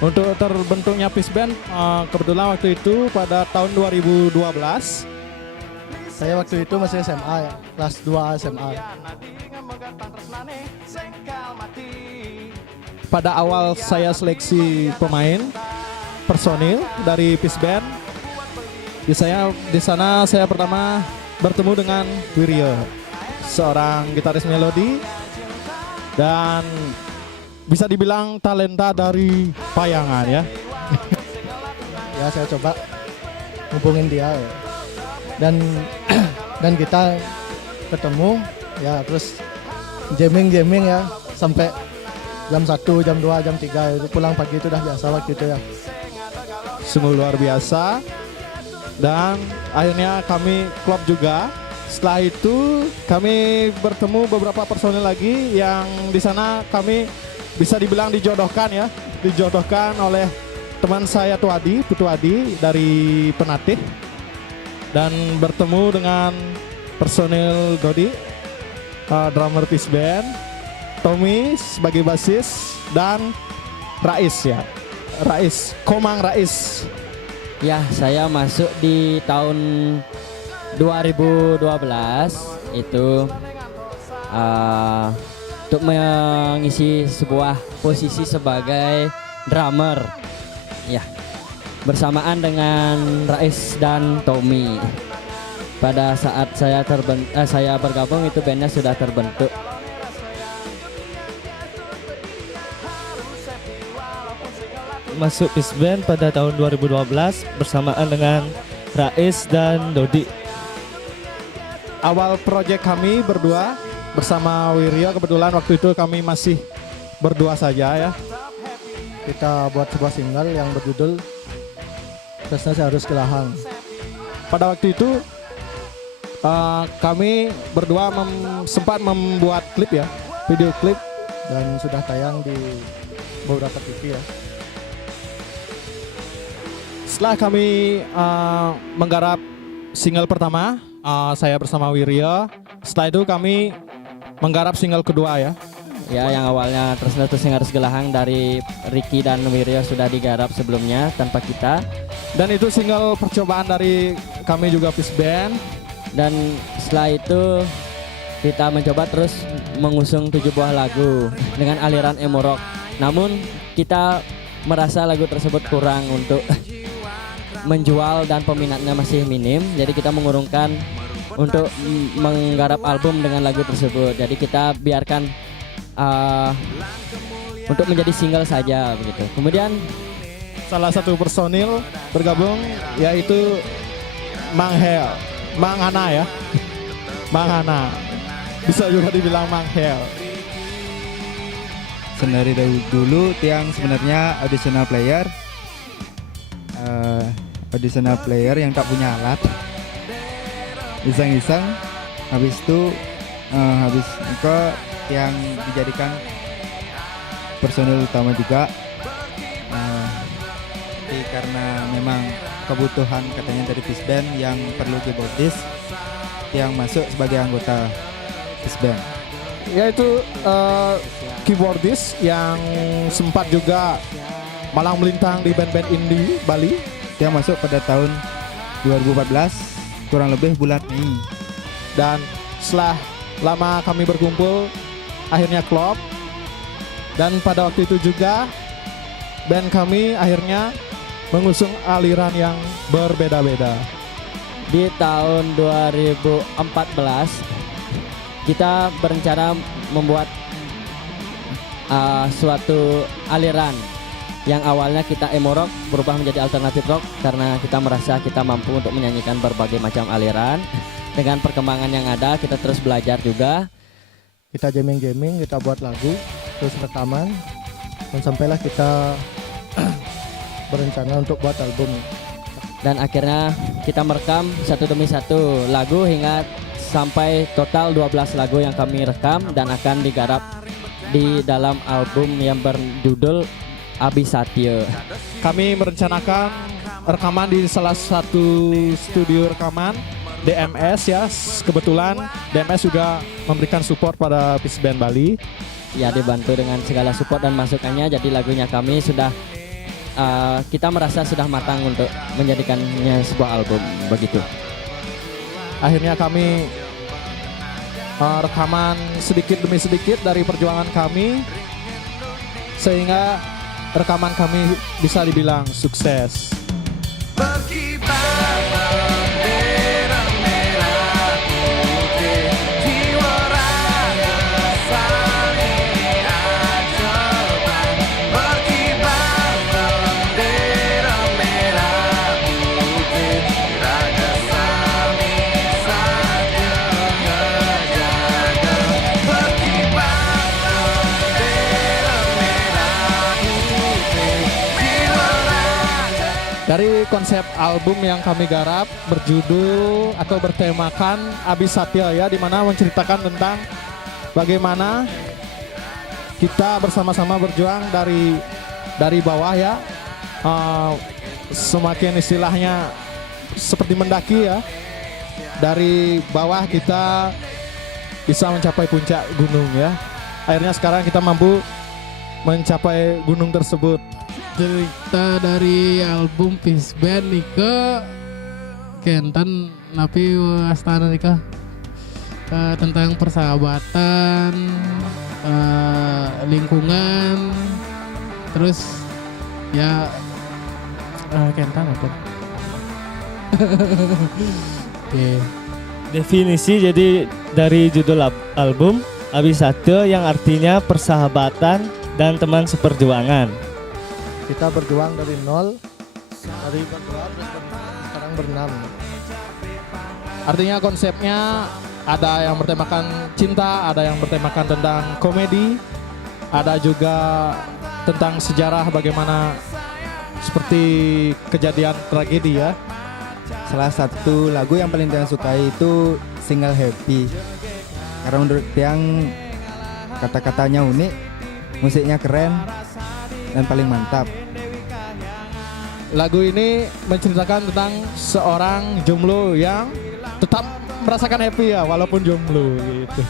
Untuk terbentuknya Peace Band kebetulan waktu itu pada tahun 2012. Saya waktu itu masih SMA ya, kelas 2 SMA. Pada awal saya seleksi pemain personil dari Peace Band. Di sana saya pertama bertemu dengan Wiryo, seorang gitaris melodi dan bisa dibilang talenta dari Payangan ya. Ya saya coba hubungin dia ya. Dan kita ketemu ya, terus jamming ya sampai jam 1, jam 2, jam 3 itu pulang pagi itu udah biasa waktu itu ya. Sungguh luar biasa. Dan akhirnya kami klop juga. Setelah itu kami bertemu beberapa personil lagi yang di sana kami bisa dibilang dijodohkan oleh teman saya Putu Adi dari Penatih, dan bertemu dengan personil Dodi, drummer Peace Band, Tommy sebagai basis, dan Komang Rais. Ya, saya masuk di tahun 2012 itu untuk mengisi sebuah posisi sebagai drummer. Ya, bersamaan dengan Rais dan Tommy. Pada saat saya bergabung itu bandnya sudah terbentuk. Masuk Peace Band pada tahun 2012 bersamaan dengan Rais dan Dodi. Awal proyek kami berdua bersama Wiryo, kebetulan waktu itu kami masih berdua saja ya. Kita buat sebuah single yang berjudul Tresna Seharus Gelahang. Pada waktu itu kami berdua sempat membuat klip ya, video klip, dan sudah tayang di beberapa TV ya. Setelah kami menggarap single pertama, saya bersama Wiryo. Setelah itu kami menggarap single kedua ya. Ya, yang awalnya Tresna Harus Gelahang dari Ricky dan Wiryo sudah digarap sebelumnya tanpa kita. Dan itu single percobaan dari kami juga Peace Band. Dan setelah itu kita mencoba terus mengusung 7 buah lagu dengan aliran emo rock. Namun kita merasa lagu tersebut kurang untuk menjual dan peminatnya masih minim. Jadi kita mengurungkan untuk menggarap album dengan lagu tersebut. Jadi kita biarkan untuk menjadi single saja begitu. Kemudian salah satu personil bergabung yaitu Mang Hana ya. Mang Hana. Bisa juga dibilang Mang Hel. Dari dulu Tiang sebenarnya auditional player yang tak punya alat, iseng-iseng. Habis itu yang dijadikan personil utama juga. Tapi karena memang kebutuhan katanya dari Peace Band yang perlu keyboardist, yang masuk sebagai anggota Peace Band. Yaitu keyboardist yang sempat juga malang melintang di band-band indie Bali. Yang masuk pada tahun 2014 kurang lebih bulan Mei. Dan setelah lama kami berkumpul akhirnya klop. Dan pada waktu itu juga band kami akhirnya mengusung aliran yang berbeda-beda. di tahun 2014 kita berencana membuat suatu aliran yang awalnya kita emo rock berubah menjadi alternatif rock karena kita merasa kita mampu untuk menyanyikan berbagai macam aliran. Dengan perkembangan yang ada kita terus belajar juga. Kita jamming, kita buat lagu, terus rekaman, dan sampailah kita berencana untuk buat album. Dan akhirnya kita merekam satu demi satu lagu hingga sampai total 12 lagu yang kami rekam dan akan digarap di dalam album yang berjudul Abisatya. Kami merencanakan rekaman di salah satu studio rekaman DMS ya. Kebetulan DMS juga memberikan support pada Peace Band Bali. Ya, dibantu dengan segala support dan masukannya, jadi lagunya kami sudah kita merasa sudah matang untuk menjadikannya sebuah album begitu. Akhirnya kami rekaman sedikit demi sedikit dari perjuangan kami sehingga rekaman kami bisa dibilang sukses. Dari konsep album yang kami garap berjudul atau bertemakan Abisatya ya, di mana menceritakan tentang bagaimana kita bersama-sama berjuang dari bawah ya, semakin istilahnya seperti mendaki ya, dari bawah kita bisa mencapai puncak gunung ya. Akhirnya sekarang kita mampu mencapai gunung tersebut. Cerita dari album Peace Band nika Kenten napi wastana nika tentang persahabatan, lingkungan, terus ya Kenten apa? Okay. Definisi jadi dari judul album Abisatya yang artinya persahabatan dan teman seperjuangan. Kita berjuang dari nol, dari berdua terus sekarang berenam. Artinya konsepnya ada yang bertemakan cinta, ada yang bertemakan tentang komedi, ada juga tentang sejarah bagaimana seperti kejadian tragedi ya. Salah satu lagu yang paling Tiang sukai itu single Happy. Karena menurut Tiang kata-katanya unik, musiknya keren, dan paling mantap. Lagu ini menceritakan tentang seorang jomblo yang tetap merasakan happy ya walaupun jomblo gitu.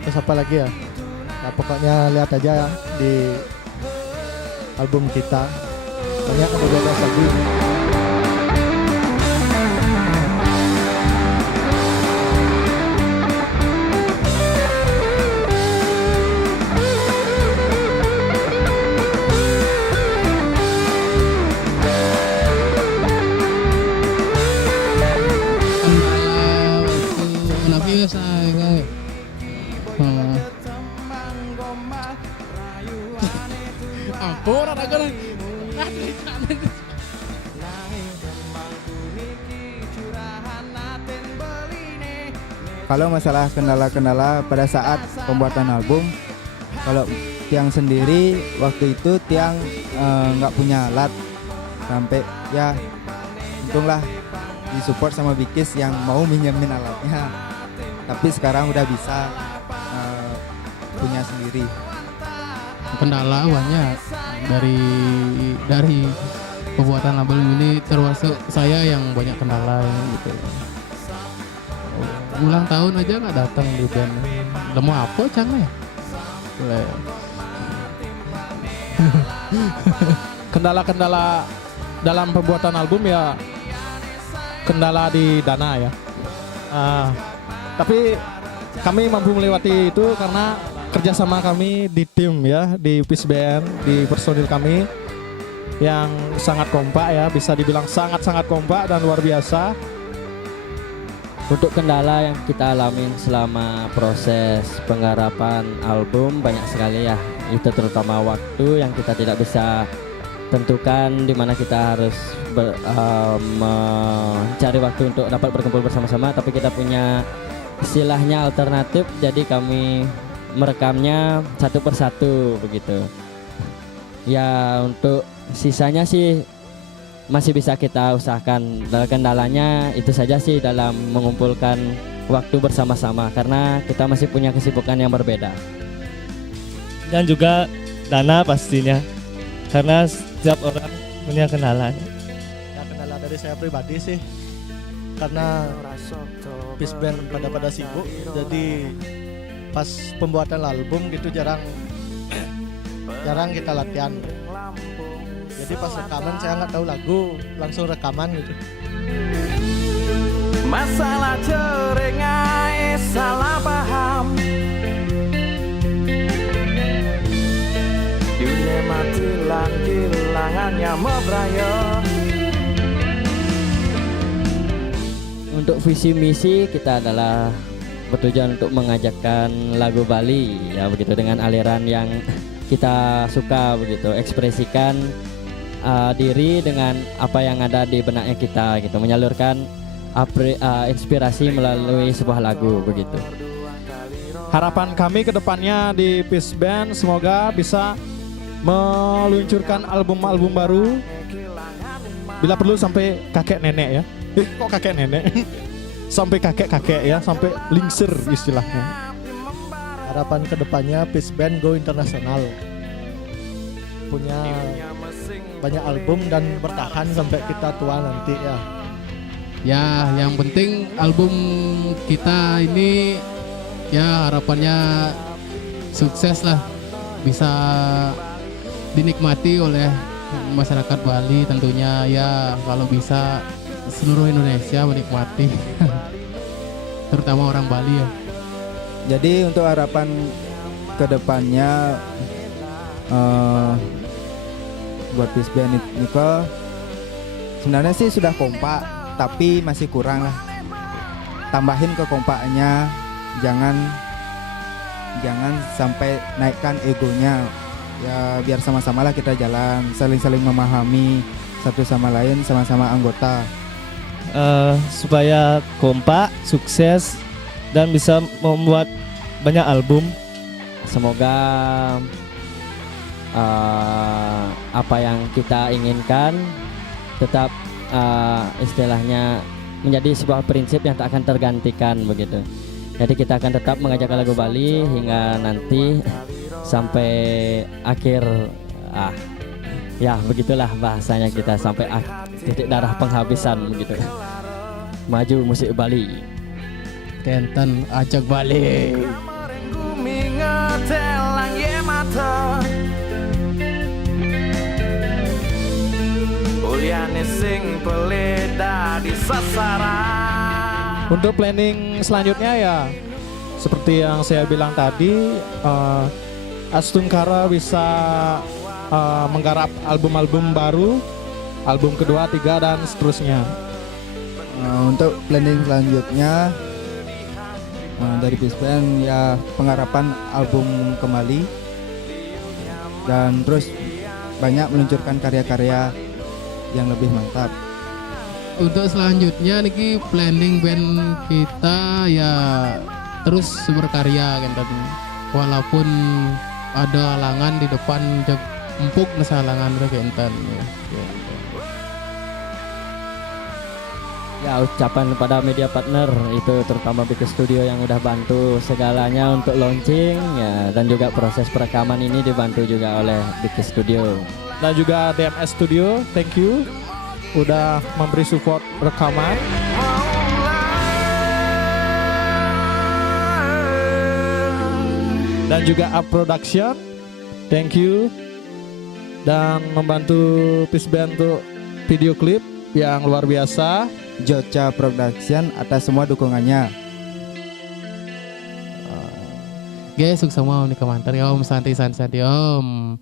Terus apa lagi ya? Ya pokoknya lihat aja ya di album kita. Banyak ada 12 lagu. Kalau masalah kendala-kendala pada saat pembuatan album, kalau Tiang sendiri waktu itu Tiang nggak punya alat, sampai ya untunglah disupport sama Bikis yang mau minjemin alatnya. Tapi sekarang udah bisa punya sendiri. Kendala banyak dari pembuatan album ini, termasuk saya yang banyak kendala gitu. Ulang tahun aja nggak datang di band. Udah mau apa Cang ya? Kendala-kendala dalam pembuatan album ya kendala di dana ya. Tapi kami mampu melewati itu karena kerjasama kami di tim ya, di Peace Band, di personil kami yang sangat kompak ya, bisa dibilang sangat-sangat kompak dan luar biasa. Untuk kendala yang kita alamin selama proses penggarapan album banyak sekali ya. Itu terutama waktu yang kita tidak bisa tentukan, di mana kita harus mencari waktu untuk dapat berkumpul bersama-sama. Tapi kita punya istilahnya alternatif, jadi kami merekamnya satu persatu begitu. Ya untuk sisanya sih masih bisa kita usahakan. Kendalanya itu saja sih dalam mengumpulkan waktu bersama-sama karena kita masih punya kesibukan yang berbeda. Dan juga dana pastinya, karena setiap orang punya kendala. Ya kendala dari saya pribadi sih, karena Peace Band pada sibuk, jadi pas pembuatan album gitu jarang kita latihan. Jadi pas rekaman saya nggak tahu lagu, langsung rekaman gitu. Masalah cerengai salah paham, dunia mati lan kehilangannya mebraya. Untuk visi misi kita adalah bertujuan untuk mengajarkan lagu Bali ya begitu dengan aliran yang kita suka begitu, ekspresikan diri dengan apa yang ada di benaknya kita gitu, menyalurkan inspirasi melalui sebuah lagu begitu. Harapan kami ke depannya di Peace Band semoga bisa meluncurkan album-album baru bila perlu sampai kakek nenek ya. Kok kakek nenek? Sampai kakek-kakek ya, sampai lingsir istilahnya. Harapan kedepannya Peace Band go internasional, punya banyak album dan bertahan sampai kita tua nanti ya. Ya, yang penting album kita ini ya harapannya sukses lah, bisa dinikmati oleh masyarakat Bali tentunya ya, kalau bisa seluruh Indonesia menikmati terutama orang Bali ya. Jadi untuk harapan kedepannya buat Peace Band Niko sebenarnya sih sudah kompak, tapi masih kurang lah. Tambahin kekompaknya, jangan sampai naikkan egonya. Ya biar sama-sama lah kita jalan, saling-saling memahami satu sama lain, sama-sama anggota. Supaya kompak, sukses, dan bisa membuat banyak album. Semoga apa yang kita inginkan tetap istilahnya menjadi sebuah prinsip yang tak akan tergantikan begitu. Jadi kita akan tetap mengajarkan lagu Bali hingga nanti sampai akhir ya begitulah bahasanya, kita sampai titik darah penghabisan begitu. Maju musik Bali. Kenten ajak balik. Bumi ngetelang ye mata, uliane sing peleda di sasaran. Untuk planning selanjutnya ya seperti yang saya bilang tadi, Astungkara bisa menggarap album-album baru, album kedua, tiga, dan seterusnya. Untuk planning selanjutnya dari Peace Band ya pengharapan album kembali dan terus banyak meluncurkan karya-karya yang lebih mantap. Untuk selanjutnya niki planning band kita ya terus berkarya kan, walaupun ada halangan di depan empuk nasa halangan kenten ya. Ya, ucapan kepada media partner itu terutama Big Studio yang udah bantu segalanya untuk launching ya, dan juga proses perekaman ini dibantu juga oleh Big Studio. Dan juga DMS Studio, thank you udah memberi support rekaman. Dan juga Up Production, thank you, dan membantu Peace Band untuk video klip yang luar biasa. Jocha Production atas semua dukungannya. Guys, sukses semua nih komentar ya Om, santai om.